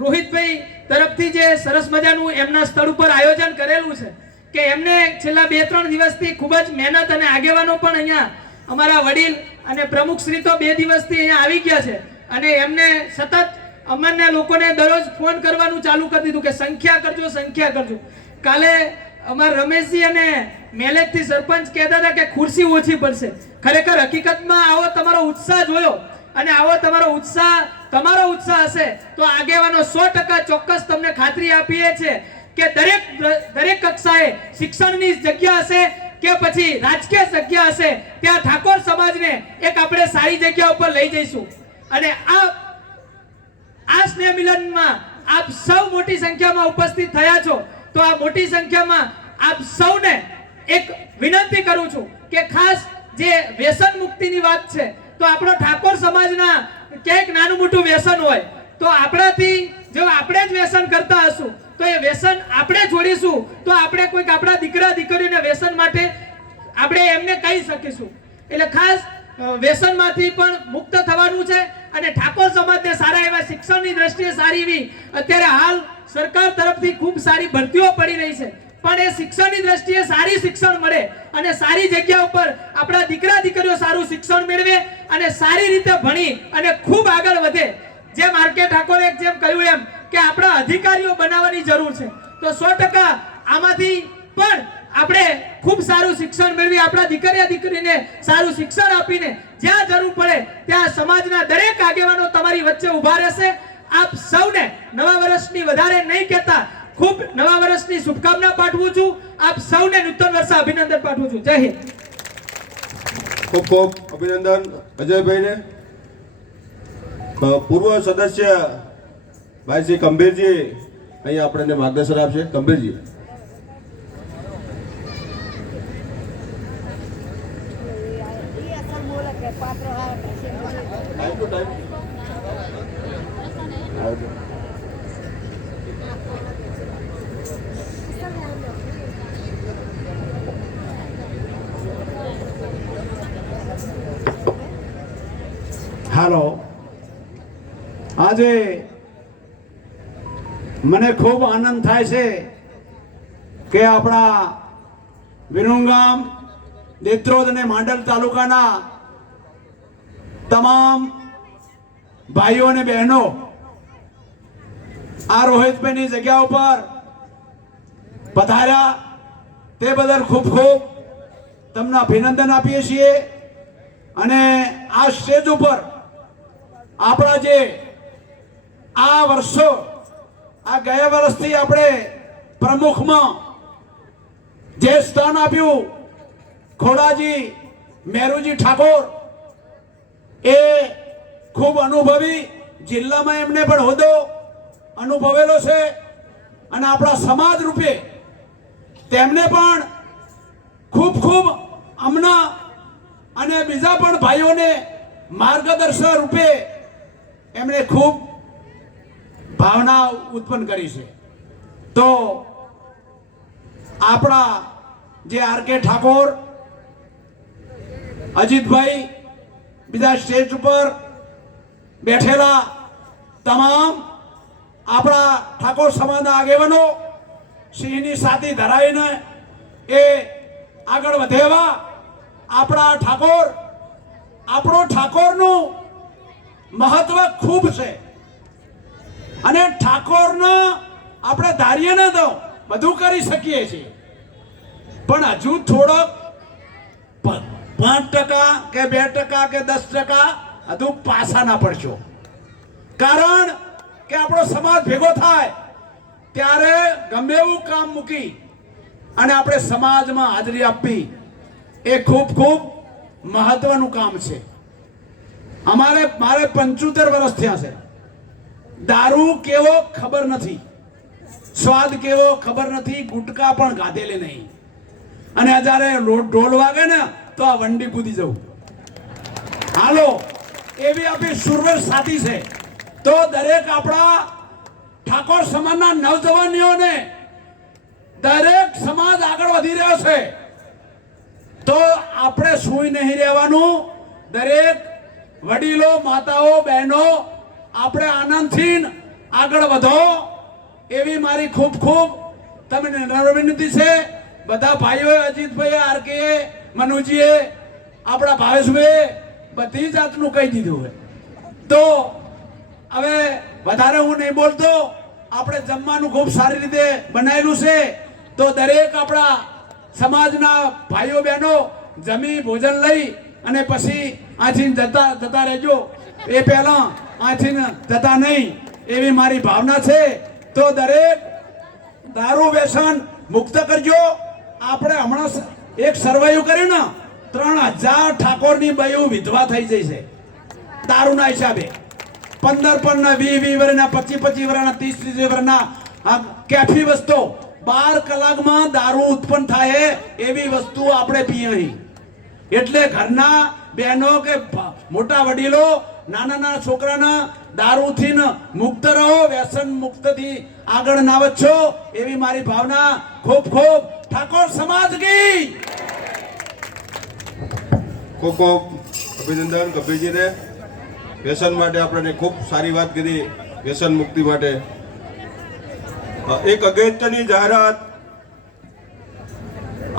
રોહિતભાઈ તરફથી જે સરસ મજાનું એમના સ્થળ ઉપર આયોજન કરેલું છે કે એમને છેલ્લા 2-3 દિવસથી ખૂબ જ મહેનત અને આગેવાનો પણ અહીંયા અમારા વડીલ અને પ્રમુખ શ્રી તો 2 દિવસથી અહીંયા આવી ગયા છે અને એમને સતત અમને લોકોને દરરોજ ફોન કરવાનું ચાલુ કરી દીધું કે સંખ્યા કરજો. કાલે અમારા રમેશજી અને મેલેજથી સરપંચ કહેતા હતા કે ખુરશી ઓછી પડશે. ખરેખર હકીકતમાં આવો તમારો ઉત્સાહ જોયો અને આવો તમારો ઉત્સાહ હશે તો આગેવાનો 100% ચોક્કસ તમને ખાતરી આપીએ છે કે દરેક કક્ષાએ શિક્ષણની જગ્યા હશે કે પછી રાજકીય જગ્યા હશે, ત્યાં ઠાકોર સમાજને એક આપણે સારી જગ્યા ઉપર લઈ જઈશું. અને આ સ્નેહ મિલનમાં આપ સૌ મોટી સંખ્યામાં ઉપસ્થિત થયા છો, તો આ મોટી સંખ્યામાં આપ સૌને એક વિનંતી કરું છું કે ખાસ જે વ્યસન મુક્તિની વાત છે તો આપણો ઠાકોર સમાજના ક્યાંક નાનું મોટું વ્યસન હોય તો આપણાથી જો આપણે જ વ્યસન કરતા હશું તો એ વ્યસન આપણે છોડીશું તો આપણે કોઈક આપણા દીકરા દીકરીઓને વ્યસન માટે આપણે એમને કહી શકીશું. એટલે ખાસ વ્યસનમાંથી પણ મુક્ત થવાનું છે અને ઠાકોર સમાજને સારા એવા શિક્ષણની દ્રષ્ટિએ સારી એવી અત્યારે હાલ સરકાર તરફથી ખૂબ સારી ભરતીઓ પડી રહી છે, પણ એ શિક્ષણની દ્રષ્ટિએ સારી શિક્ષણ મળે અને સારી જગ્યા ઉપર આપણા દીકરા દીકરીઓ સારું શિક્ષણ મેળવે અને સારી રીતે ભણી અને ખૂબ આગળ વધે. જેમ આર.કે. ઠાકોરે જેમ કહ્યું એમ કે આપણા અધિકારીઓ બનાવવાની જરૂર છે, તો 100% આમાંથી પણ આપણે ખૂબ સારું શિક્ષણ મેળવી આપણા દીકરીને સારું શિક્ષણ આપીને જ્યાં જરૂર પડે ત્યાં સમાજના દરેક આગેવાનો તમારી વચ્ચે ઊભા રહેશે. આપ સૌને નવા વર્ષની વધારે નહીં કહેતા ખૂબ નવા વર્ષની શુભકામના પાઠવું છું. આપ સૌને નૂતન વર્ષ અભિનંદન પાઠવું છું. જય હિન્દ. ખૂબ ખૂબ અભિનંદન અજયભાઈને. પૂર્વ સદસ્ય ભાઈ શ્રી કંભીરજી અહીંયા આપણને માર્ગદર્શન આપશે. કંભીરજી. હાલો, આજે મને ખૂબ આનંદ થાય છે કે આપણા વિરમગામ, દેત્રોદ અને માંડલ તાલુકાના તમામ ભાઈઓ અને બહેનો આ રોહિતભાઈની જગ્યા ઉપર પધાર્યા તે બદલ ખૂબ ખૂબ તમને અભિનંદન આપીએ છીએ. અને આ સ્ટેજ ઉપર આપણા જે આ વર્ષો, આ ગયા વર્ષથી આપણે પ્રમુખમાં જે સ્થાન આપ્યું ખોડાજી મેરુજી ઠાકોર, એ ખૂબ અનુભવી, જિલ્લામાં એમને પણ હોદ્દો અનુભવેલો છે અને આપણા સમાજ રૂપે તેમને પણ ખૂબ ખૂબ હમણાં અને બીજા પણ ભાઈઓને માર્ગદર્શક રૂપે એમણે ખૂબ ભાવના ઉત્પન્ન કરી છે. તો આપણા જે આર કે ઠાકોર, અજીતભાઈ, બીજા સ્ટેજ ઉપર બેઠેલા તમામ આપણા ઠાકોર સમાજના આગેવાનો સિંહની સાથી ધરાવીને એ આગળ વધેવા આપણા ઠાકોર, આપણો ઠાકોરનું મહત્વ ખૂબ છે અને ઠાકોરને આપણે ધારીએ ને તો બધું કરી શકીએ છીએ, પણ હજુ થોડોક 5% કે 2% કે 10% હજુ પાછા ના પડશો. કારણ કે આપણો સમાજ ભેગો થાય ત્યારે ગમે એવું કામ મૂકી અને આપણે સમાજમાં હાજરી આપવી એ ખૂબ ખૂબ મહત્વનું કામ છે. મારે 75 વર્ષ થયા છે. દારૂ કેવો ખબર નથી, સ્વાદ કેવો ખબર નથી, ગુટકા પણ ગાધેલી નહીં, અને જ્યારે ઢોલ વાગે ને તો આ વંડી કૂદી જવું. હાલો, એવી આપણી સુરવીર સાથી છે. તો દરેક આપણા ઠાકોર સમાજના નવજવાનીઓને દરેક સમાજ આગળ વધી રહ્યો છે, તો આપણે સૂઈ નહીં રહેવાનું. દરેક વડીલો, માતાઓ, બહેનો, આપણે આનંદથી આગળ વધો એવી મારી ખૂબ ખૂબ તમને વિનંતી છે. બધા ભાઈઓએ, અજીતભાઈએ, આરકે, મનુજીએ, આપણા ભાવેશભાઈએ બધી જાતનું કહી દીધું હોય. તો હવે વધારે હું નહીં બોલતો. આપણે જમવાનું ખૂબ સારી રીતે બનાવેલું છે, તો દરેક આપણા સમાજના ભાઈઓ બહેનો જમી ભોજન લઈ અને પછી આથી જતા રહેજો. એ પહેલા આથી જતા નહીં એવી મારી ભાવના છે. તો દરેક દારૂ વ્યસન મુક્ત કરજો. આપણે હમણાં એક સર્વેયું કર્યું ને, 3000 ઠાકોરની બયું વિધવા થઈ જઈ છે દારૂના હિસાબે. 15 20 વર્ષના, 25 વર્ષના, 30 વર્ષના આ કેફી વસ્તુ 12 કલાકમાં દારૂ ઉત્પન્ન થાય એવી વસ્તુ આપણે પીએ નહીં. એટલે ઘરના બહેનો કે મોટા વડીલો નાના નાના છોકરાના દારૂથી મુક્ત રહો, વ્યસન મુક્તથી આગળ ના વધશો એવી મારી ભાવના. ખૂબ ખૂબ ઠાકોર સમાજ કી. ખૂબ ખૂબ અભિનંદન કબીરજીને. વ્યસન માટે આપણને ખૂબ સારી વાત કરી, વ્યસન મુક્તિ માટે. એક અગત્યની જાહેરાત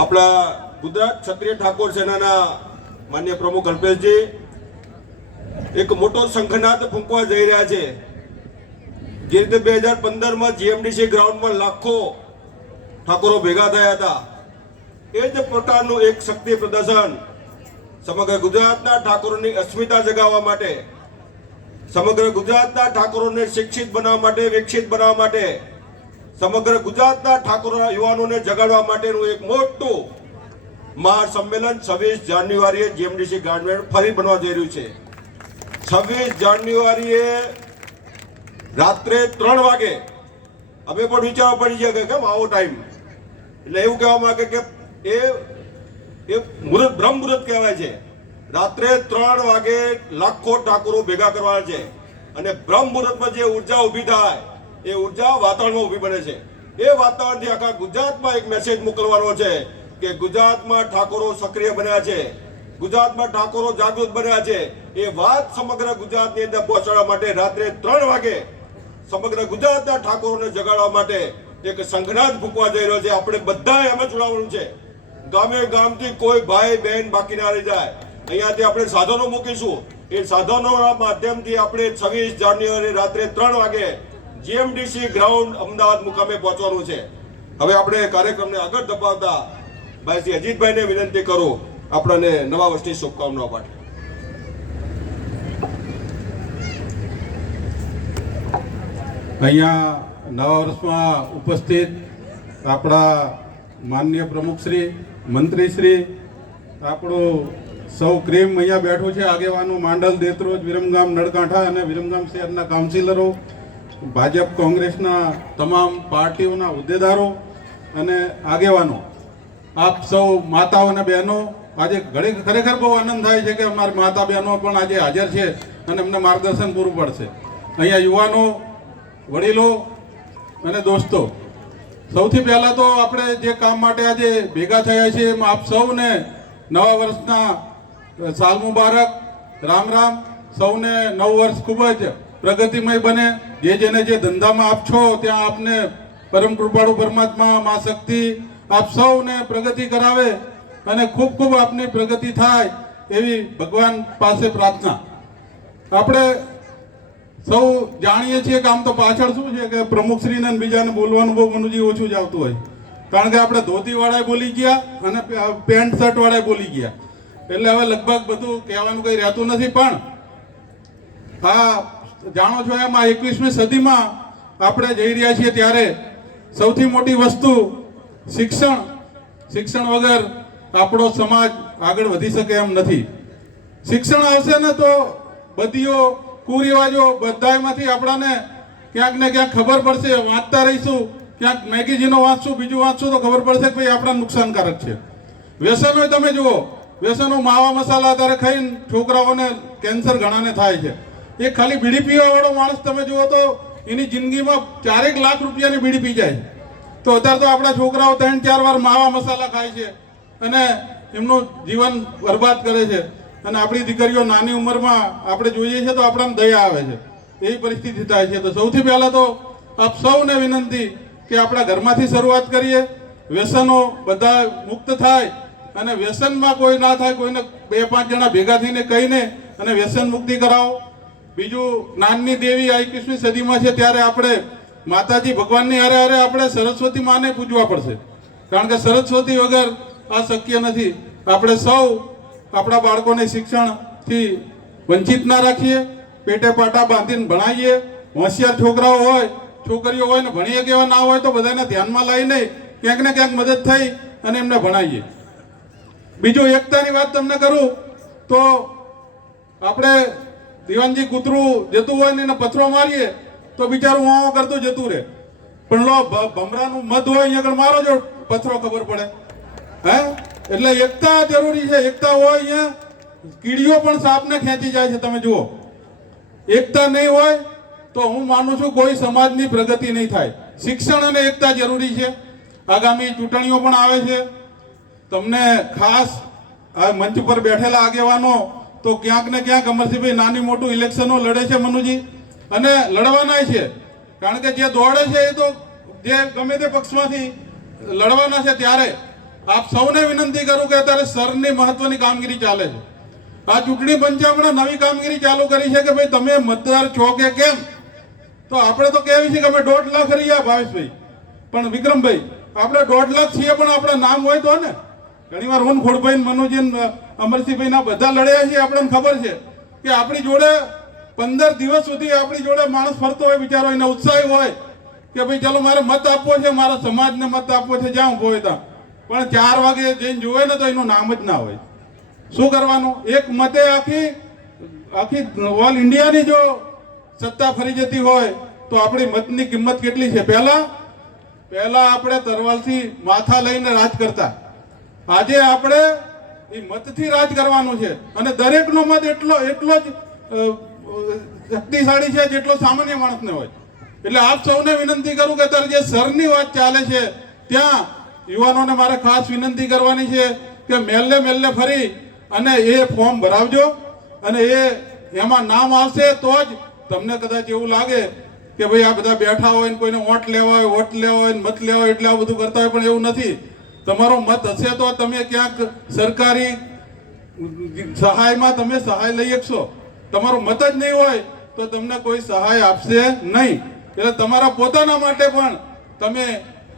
આપણા ગુજરાત ક્ષત્રિય ઠાકોર સેનાના માન્ય પ્રમુખ અલ્પેશજી એક મોટો શંખનાદ ફૂંકવા જઈ રહ્યા છે. જે રીતે 2015માં જીએમડીસી ગ્રાઉન્ડમાં લાખો ઠાકોરો ભેગા થયા હતા, એ જ પ્રકારનું એક શક્તિ પ્રદર્શન સમગ્ર ગુજરાતના ઠાકોરોની અસ્મિતા જગાવવા માટે, સમગ્ર ગુજરાતના ઠાકોરોને શિક્ષિત બનાવવા માટે, વિકસિત બનાવવા માટે, સમગ્ર ગુજરાતના ઠાકોર યુવાનોને જગાડવા માટેનું એક મોટું મહાસંમેલન 26 જાન્યુઆરીએ જીએમડીસી ગાર્ડન ફરી બનવા જઈ રહ્યું છે. 26 જાન્યુઆરીએ રાત્રે 3 વાગે અમે પણ વિચારવા પડી ગયા કે કેમ આવો ટાઈમ, એટલે એવું કહેવા માંગે કે એ મુહૂર્ત બ્રહ્મ મુહૂર્ત કહેવાય છે. રાત્રે 3 વાગે લાખો ઠાકોરો ભેગા કરવાના છે અને બ્રહ્મ મુહૂર્તમાં જે ઉર્જા ઊભી થાય એ ઉર્જા વાતાવરણમાં ઊભી બને છે. એ વાતાવરણથી આખા ગુજરાતમાં એક મેસેજ મોકલવાનો છે કે ગુજરાતમાં ઠાકોરો સક્રિય બન્યા છે, ગુજરાતમાં ઠાકોરો જાગૃત બન્યા છે. એ વાત સમગ્ર ગુજરાતની અંદર પહોંચાડવા માટે રાત્રે 3 વાગે સમગ્ર ગુજરાતના ઠાકોરોને જગાડવા માટે એક સંઘનાદ ફૂંકવા જઈ રહ્યો છે. આપણે બધાએ એમાં જોડાવાનું છે. ગામે ગામથી કોઈ ભાઈ બહેન બાકી ના રહી જાય. અહીંયાથી આપણે સાધનો મૂકીશું. એ સાધનોના માધ્યમથી આપણે 26 જાન્યુઆરી રાત્રે 3 વાગે જીએમડીસી ગ્રાઉન્ડ અમદાવાદ મુકામે પહોંચવાનું છે. હવે આપણે કાર્યક્રમને આગળ ધપાવતા ભાઈ શ્રી અજીતભાઈને વિનંતી કરું આપણને નવા વર્ષની શુભકામનાઓ પાઠવે. અહીંયા નવા વર્ષમાં ઉપસ્થિત આપણા માનનીય પ્રમુખશ્રી, મંત્રીશ્રી, આપણું સૌ ક્રીમ અહીંયા બેઠું છે, આગેવાનો માંડલ, દેત્રોજ, વિરમગામ, નળકાંઠા અને વિરમગામ શહેરના કાઉન્સિલરો, ભાજપ કોંગ્રેસના તમામ પાર્ટીઓના હોદ્દેદારો અને આગેવાનો, આપ સૌ માતાઓ અને બહેનો, આજે ખરેખર બહુ આનંદ થાય છે કે અમારી માતા બહેનો પણ આજે હાજર છે અને અમને માર્ગદર્શન પૂરું પડશે. અહીંયા યુવાનો, વડીલો અને દોસ્તો, સૌથી પહેલાં તો આપણે જે કામ માટે આજે ભેગા થયા છીએ એમાં આપ સૌને નવા વર્ષના સાલ મુબારક, રામ રામ. સૌને નવું વર્ષ ખૂબ જ પ્રગતિમય બને. જેને જે ધંધામાં આપ છો ત્યાં આપને પરમ કૃપાળુ પરમાત્મા, મા શક્તિ આપ સૌને પ્રગતિ કરાવે અને ખૂબ ખૂબ આપની પ્રગતિ થાય એવી ભગવાન પાસે પ્રાર્થના. આપણે સૌ જાણીએ છીએ કે આમ તો પાછળ શું છે કે પ્રમુખશ્રીને બીજાને બોલવાનું બહુ મનુજી ઓછું જ આવતું હોય, કારણ કે આપણે ધોતીવાળાએ બોલી ગયા અને પેન્ટ શર્ટવાળાએ બોલી ગયા, એટલે હવે લગભગ બધું કહેવાનું કંઈ રહેતું નથી. પણ હા, જાણો છો એમ આ 21મી સદીમાં આપણે જઈ રહ્યા છીએ ત્યારે સૌથી મોટી વસ્તુ શિક્ષણ. શિક્ષણ વગર આપણો સમાજ આગળ વધી શકે એમ નથી. શિક્ષણ આવશે ને તો બધીઓ, કુરિવાજો બધામાંથી આપણાને ક્યાંક ને ક્યાંક ખબર પડશે. વાંચતા રહીશું, ક્યાંક મેગેઝીનો વાંચશું, બીજું વાંચશું તો ખબર પડશે કે ભાઈ આપણા નુકસાનકારક છે. વ્યસનો તમે જુઓ, વ્યસનો માવા મસાલા અત્યારે ખાઈને છોકરાઓને કેન્સર ઘણાને થાય છે. એ ખાલી બીડી પીવા વાળો માણસ તમે જુઓ તો એની જિંદગીમાં 4 લાખ રૂપિયાની બીડી પી જાય. તો અત્યારે તો આપણા છોકરાઓ 3-4 વાર માવા મસાલા ખાય છે અને એમનું જીવન બરબાદ કરે છે. અને આપણી દીકરીઓ નાની ઉંમરમાં આપણે જોઈએ છે તો આપણને દયા આવે છે, એવી પરિસ્થિતિ થાય છે. તો સૌથી પહેલાં તો આપ સૌને વિનંતી કે આપણા ઘરમાંથી શરૂઆત કરીએ, વ્યસનો બધા મુક્ત થાય અને વ્યસનમાં કોઈ ના થાય. કોઈને 2-5 જણા ભેગા થઈને કહીને અને વ્યસન મુક્તિ કરાવો. બીજું, નાનની દેવી આ 21મી સદીમાં છે ત્યારે આપણે માતાજી ભગવાનની હારે હારે આપણે સરસ્વતી માને પૂજવા પડશે, કારણ કે સરસ્વતી વગર આ શક્ય નથી. આપણે સૌ આપણા બાળકોને શિક્ષણથી વંચિત ના રાખીએ, પેટે પાટા બાંધીને ભણાવીએ. હોશિયાર છોકરાઓ હોય, છોકરીઓ હોય ને ભણીએ કેવા ના હોય તો બધાને ધ્યાનમાં લઈને ક્યાંક ને ક્યાંક મદદ થઈ અને એમને ભણાવીએ. બીજું, એકતાની વાત તમને કરું તો આપણે દીવાનજી કૂતરું જતું હોય ને એને પથરો મારીએ તો બિચારું વાવો કરતું જતું રહે, પણ લો ભમરાનું મધ હોય અહીંયા આગળ મારો જો પથરો ખબર પડે. હે, એટલે એકતા જરૂરી છે. એકતા હોય અહીંયા કીડીઓ પણ સાપને ખેંચી જાય છે. તમે જુઓ, એકતા નહીં હોય તો હું માનું છું કોઈ સમાજની પ્રગતિ નહીં થાય. શિક્ષણ અને એકતા જરૂરી છે. આગામી ચૂંટણીઓ પણ આવે છે. તમને ખાસ આ મંચ પર બેઠેલા આગેવાનો તો ક્યાંક ને ક્યાંક અમરસિંહભાઈ નાની મોટું ઇલેક્શનો લડે છે મનુજી, અને લડવાના છે, કારણ કે જે દોડે છે એ તો જે ગમે તે પક્ષમાંથી લડવાના છે. ત્યારે આપ સૌને વિનંતી કરું કે અત્યારે સરની મહત્વની કામગીરી ચાલે છે. આ ચૂંટણી પંચે હમણાં નવી કામગીરી ચાલુ કરી છે કે ભાઈ તમે મતદાર છો કે કેમ. તો આપણે તો કહેવી છે કે અમે 1.5 લાખ રહ્યા ભાવેશભાઈ, પણ વિક્રમભાઈ આપણે 1.5 લાખ છીએ પણ આપણા નામ હોય તો ને. ઘણીવાર હું ખોડભાઈ મનુજી અમરસિંહભાઈ બધા લડ્યા છે, આપણને ખબર છે કે આપણી જોડે 15 દિવસ સુધી આપણી જોડે માણસ ફરતો હોય, બિચારો એને ઉત્સાહી હોય કે ભાઈ ચલો મારે મત આપવો છે, મારા સમાજને મત આપવો છે, જ્યાં ઉભો હોય ત્યાં. પણ 4 વાગે જઈને જોવે ને તો એનું નામ જ ના હોય. શું કરવાનું? એક મતે આખી ઓલ ઇન્ડિયાની જો સત્તા ફરી જતી હોય તો આપણી મતની કિંમત કેટલી છે? પહેલા આપણે તરવાલથી માથા લઈને રાજ કરતા, આજે આપણે એ મતથી રાજ કરવાનું છે. અને દરેકનો મત એટલો જ શક્તિશાળી છે જેટલો સામાન્ય માણસને હોય. એટલે આપ સૌને વિનંતી કરું કે અત્યારે જે સરની વાત ચાલે છે ત્યાં યુવાનોને મારે ખાસ વિનંતી કરવાની છે કે મેલ્લે ફરી અને એ ફોર્મ ભરાવજો, અને એમાં નામ આવશે તો જ તમને કદાચ એવું લાગે કે ભાઈ આ બધા બેઠા હોય ને કોઈને વોટ લેવા હોય ને મત લેવા હોય એટલે આ બધું કરતા હોય, પણ એવું નથી. તમારો મત હશે તો તમે ક્યાંક સરકારી સહાયમાં તમે સહાય લઈ શકશો. તમારો મત જ નહીં હોય તો તમને કોઈ સહાય આપશે નહીં. એટલે તમારા પોતાના માટે પણ તમે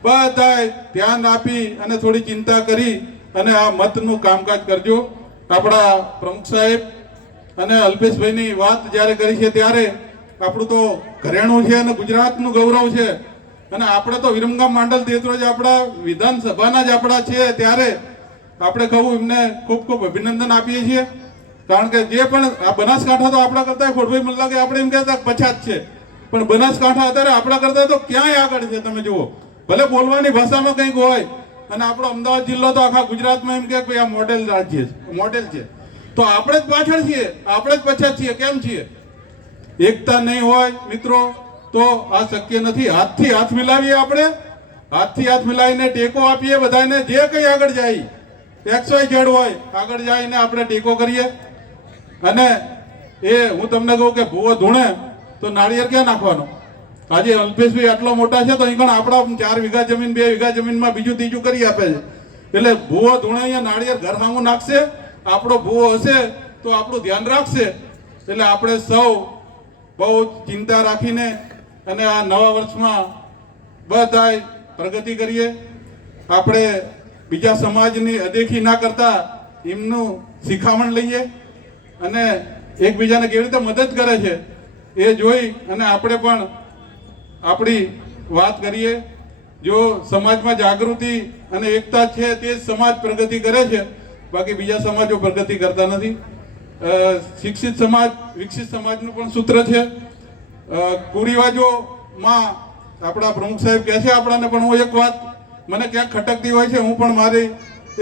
બધાય ધ્યાન આપી અને થોડી ચિંતા કરી અને આ મતનું કામકાજ કરજો. આપણા પ્રમુખ સાહેબ અને અલ્પેશભાઈની વાત જ્યારે કરી છે ત્યારે આપણું તો ઘરેણું છે અને ગુજરાતનું ગૌરવ છે, અને આપણે તો વિરમગામ માંડલ દેત્રોજ આપણા વિધાનસભાના જ આપણા છે, ત્યારે આપણે કહું એમને ખૂબ ખૂબ અભિનંદન આપીએ છીએ. કારણ કે જે પણ આ બનાસકાંઠા તો આપણા કરતા ખોડભાઈ મને લાગે આપણે એમ કહેતા પછાત છે, પણ બનાસકાંઠા અત્યારે આપણા કરતા તો ક્યાંય આગળ છે. તમે જુઓ, ભલે બોલવાની ભાષામાં કંઈક હોય, અને આપણો અમદાવાદ જિલ્લો તો આખા ગુજરાતમાં એમ કે ભાઈ આ મોડેલ રાજ્ય છે, મોડેલ છે, તો આપણે જ પાછળ છીએ, આપણે જ પછાત છીએ. કેમ છીએ? એકતા નહીં હોય મિત્રો તો આ શક્ય નથી. હાથથી હાથ મિલાવીએ, આપણે હાથથી હાથ મિલાવીને ટેકો આપીએ બધાને. જે કંઈ આગળ જાય XYZ હોય આગળ જઈને આપણે ટેકો કરીએ. અને હું તમને કહું કે ભૂવો ધૂણે તો નાળિયેર ક્યાં નાખવાનો? આજે અલ્પેશભાઈ આટલો મોટા છે તો અહીં આપણા 4 વીઘા જમીન 2 વીઘા જમીનમાં બીજું ત્રીજું કરી આપે છે. એટલે ભૂવો ધૂણે અહીંયા નાળિયેર ઘર સામું નાખશે. આપણો ભૂવો હશે તો આપણું ધ્યાન રાખશે. એટલે આપણે સૌ બહુ ચિંતા રાખીને અને આ નવા વર્ષમાં બધાય પ્રગતિ કરીએ. આપણે બીજા સમાજની અદેખી ના કરતા એમનું શિખામણ લઈએ અને એકબીજાને કેવી રીતે મદદ કરે છે એ જોઈ અને આપણે પણ આપણી વાત કરીએ. જો સમાજમાં જાગૃતિ અને એકતા છે તે જ સમાજ પ્રગતિ કરે છે, બાકી બીજા સમાજો પ્રગતિ કરતા નથી. શિક્ષિત સમાજ વિકસિત સમાજનું પણ સૂત્ર છે. કુરિવાજોમાં આપણા પ્રમુખ સાહેબ કહે છે આપણાને, પણ હું એક વાત મને ક્યાંક ખટકતી હોય છે, હું પણ મારી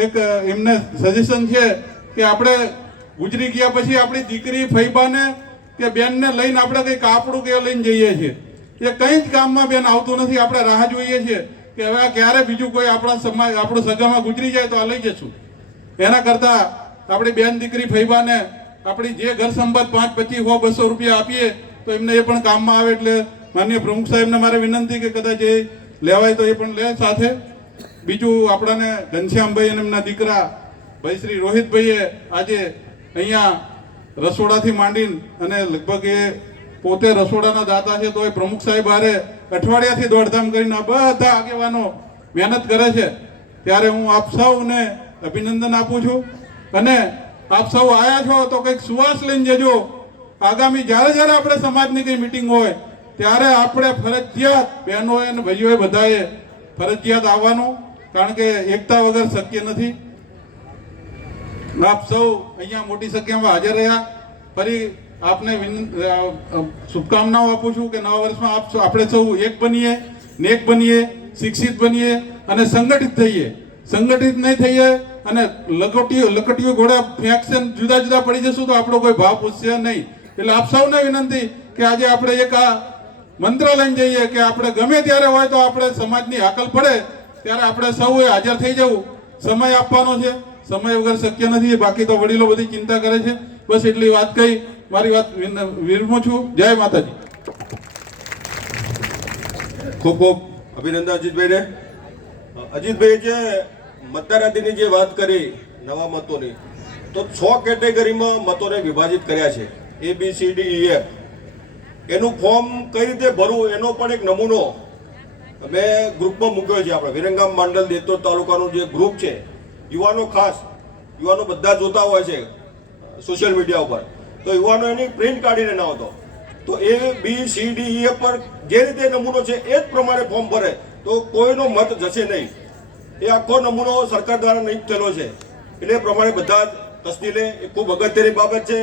એક એમને સજેશન છે કે આપણે ગુજરી ગયા પછી આપણી દીકરી ફૈબાને કે બેનને લઈને આપણે કંઈ કાપડું કે લઈને જઈએ છીએ, એ કંઈ જ કામમાં બેન આવતું નથી. આપણે રાહ જોઈએ છીએ કે હવે આ ક્યારે બીજું કોઈ આપણા સમાજ આપણું સગામાં ગુજરી જાય તો આ લઈ જશું. એના કરતાં આપણી બેન દીકરી ફૈબાને આપણી જે ઘર સંપત 5, 25, 100, 200 રૂપિયા આપીએ તો એમને એ પણ કામમાં આવે. એટલે માનનીય પ્રમુખ સાહેબને મારે વિનંતી કે કદાચ એ લેવાય તો એ પણ લે સાથે. બીજું આપણાને ઘનશ્યામભાઈ અને એમના દીકરા ભાઈ શ્રી રોહિતભાઈએ આજે અહીંયા રસોડાથી માંડીને અને લગભગ એ પોતે રસોડાના દાતા છે, તો એ પ્રમુખ સાહેબ હારે અઠવાડિયાથી દોડધામ કરીને આ બધા આગેવાનો મહેનત કરે છે. ત્યારે હું આપ સૌને અભિનંદન આપું છું. અને આપ સૌ આવ્યા છો તો કંઈક સુવાસ લઈને જજો. આગામી જ્યારે આપણે સમાજની કંઈ મિટિંગ હોય ત્યારે આપણે ફરજિયાત બહેનોએ અને ભાઈઓએ બધાએ ફરજિયાત આવવાનું, કારણ કે એકતા વગર શક્ય નથી. આપ સૌ અહીંયા મોટી સંખ્યામાં હાજર રહ્યા. ફરી આપને શુભકામનાઓ આપું છું કે નવા વર્ષમાં આપણે સૌ એક બનીએ, નેક બનીએ, શિક્ષિત બનીએ અને સંગઠિત થઈએ. સંગઠિત નહીં થઈએ અને લકટીઓ ઘોડે ફેંકશે જુદા જુદા પડી જશું તો આપણો કોઈ ભાવ પૂછશે નહીં. એટલે આપ સૌને વિનંતી કે આજે આપણે એક આ મંત્ર લઈને જઈએ કે આપણે ગમે ત્યારે હોય તો આપણે સમાજની હાકલ પડે ત્યારે આપણે સૌએ હાજર થઈ જવું. સમય આપવાનો છે, સમય વગર શક્ય નથી. બાકી તો વડીલો બધી ચિંતા કરે છે. બસ એટલી વાત કહી મારી વાત વિરમું છું. જય માતાજી. ખૂબ ખૂબ અભિનંદન અજીતભાઈને. અજીતભાઈ જે મતદાર યાદીની જે વાત કરી નવા મતોની, તો 6 કેટેગરીમાં મતોને વિભાજિત કર્યા છે, ABCDEF. એનું ફોર્મ કઈ રીતે ભરવું એનો પણ એક નમૂનો મેં ગ્રુપમાં મૂક્યો છે. આપણે વિરમગામ માંડલ દેત્રોજ તાલુકાનું જે ગ્રુપ છે યુવાનો ખાસ યુવાનો બધા જોતા હોય છે સોશિયલ મીડિયા ઉપર, તો યુવાનો એની પ્રિન્ટ કાઢીને ના આવતો, તો ABCDE પર જે રીતે નમૂનો છે એ જ પ્રમાણે ફોર્મ ભરે તો કોઈનો મત જશે નહીં. એ આખો નમૂનો સરકાર દ્વારા નિયુક્ત થયેલો છે એટલે એ પ્રમાણે બધા જ તસ્દી લે. એ ખૂબ અગત્યની બાબત છે.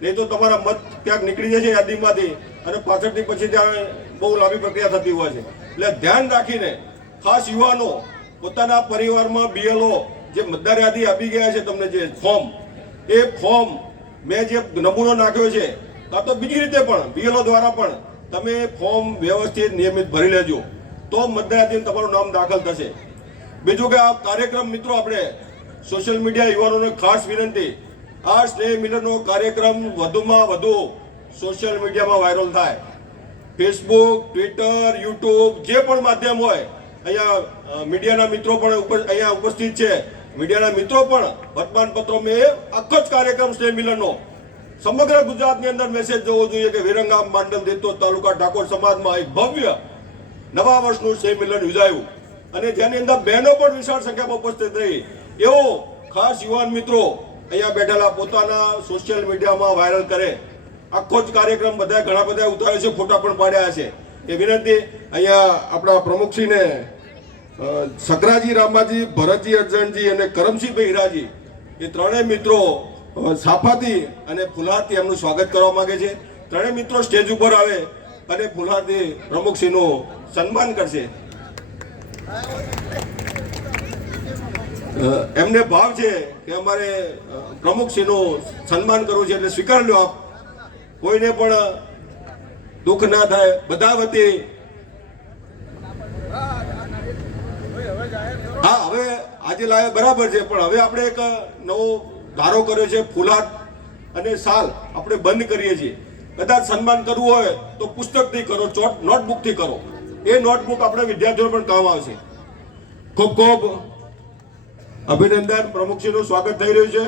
નહીં તો તમારા મત ક્યાંક નીકળી જશે યાદીમાંથી અને પાછળથી પછી ત્યાં બહુ લાંબી પ્રક્રિયા થતી હોય છે. એટલે ધ્યાન રાખીને ખાસ યુવાનો પોતાના પરિવારમાં BLO જે મતદાર યાદી આપી ગયા છે તમને જે ફોર્મ, એ ફોર્મ મેં જે નમૂનો નાખ્યો છે કાં તો બીજી રીતે પણ BLO દ્વારા પણ તમે ફોર્મ વ્યવસ્થિત નિયમિત ભરી લેજો તો મતદાર યાદીમાં તમારું નામ દાખલ થશે. બીજું કે આ કાર્યક્રમ મિત્રો આપણે સોશિયલ મીડિયા યુવાનોને ખાસ વિનંતી, આ સ્નેહ મિલનનો કાર્યક્રમ વધુમાં વધુ સોશિયલ મીડિયામાં વાયરલ થાય. ફેસબુક, ટ્વિટર, યુટ્યુબ જે પણ માધ્યમ હોય, અહીંયા મીડિયાના મિત્રો પણ અહીંયા ઉપસ્થિત છે. મીડિયાના મિત્રો પણ વર્તમાનપત્રોમાં એ આખો જ કાર્યક્રમ સ્નેહ મિલનનો સમગ્ર ગુજરાતની અંદર મેસેજ જવો જોઈએ કે વિરંગામ માંડલ દેત્રોજ તાલુકા ઠાકોર સમાજમાં એક ભવ્ય નવા વર્ષનું સ્નેહ મિલન યોજાયું અને જેની અંદર બહેનો પણ વિશાળ સંખ્યામાં ઉપસ્થિત રહી. એવો ખાસ યુવાન મિત્રો અહીંયા બેઠેલા પોતાના સોશિયલ મીડિયામાં વાયરલ કરે. આખો જ કાર્યક્રમ બધા ઘણા બધા ઉતારે છે, ફોટા પણ પાડ્યા છે. એ વિનંતી અહીંયા આપણા પ્રમુખશ્રીને સકરાજી રામાજી, ભરતજી અરજણજી અને કરમસિંહભાઈ હીરાજી એ ત્રણેય મિત્રો સાફાથી અને ફુલહારથી એમનું સ્વાગત કરવા માંગે છે. ત્રણેય મિત્રો સ્ટેજ ઉપર આવે અને ફુલહારથી પ્રમુખશ્રીનું સન્માન કરશે. એમને ભાવ છે કે અમારે પ્રમુખશ્રીનું સન્માન કરવું છે એટલે સ્વીકાર લો આપ. કોઈને પણ દુઃખ ના થાય. બધા વતી હા, હવે આજે લાવ્યા બરાબર છે પણ હવે આપણે એક નવો ધારો કર્યો છે, ફુલહાર અને શાલ આપણે બંધ કરીએ છીએ. કદાચ સન્માન કરવું હોય તો પુસ્તકથી કરો, નોટબુકથી કરો. એ નોટબુક આપણે વિદ્યાર્થીઓ પણ કામ આવશે. ખૂબ ખૂબ અભિનંદન. પ્રમુખશ્રીનું સ્વાગત થઈ રહ્યું છે.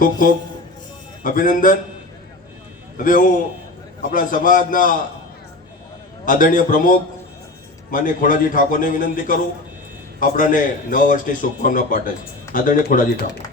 ખૂબ ખૂબ અભિનંદન. હવે હું આપણા સમાજના આદરણીય પ્રમુખ માનનીય ખોડાજી ઠાકોરને વિનંતી કરું આપણાને નવા વર્ષની શુભકામના પાઠવે છે. આદરણીય ખોડાજી ઠાકોર.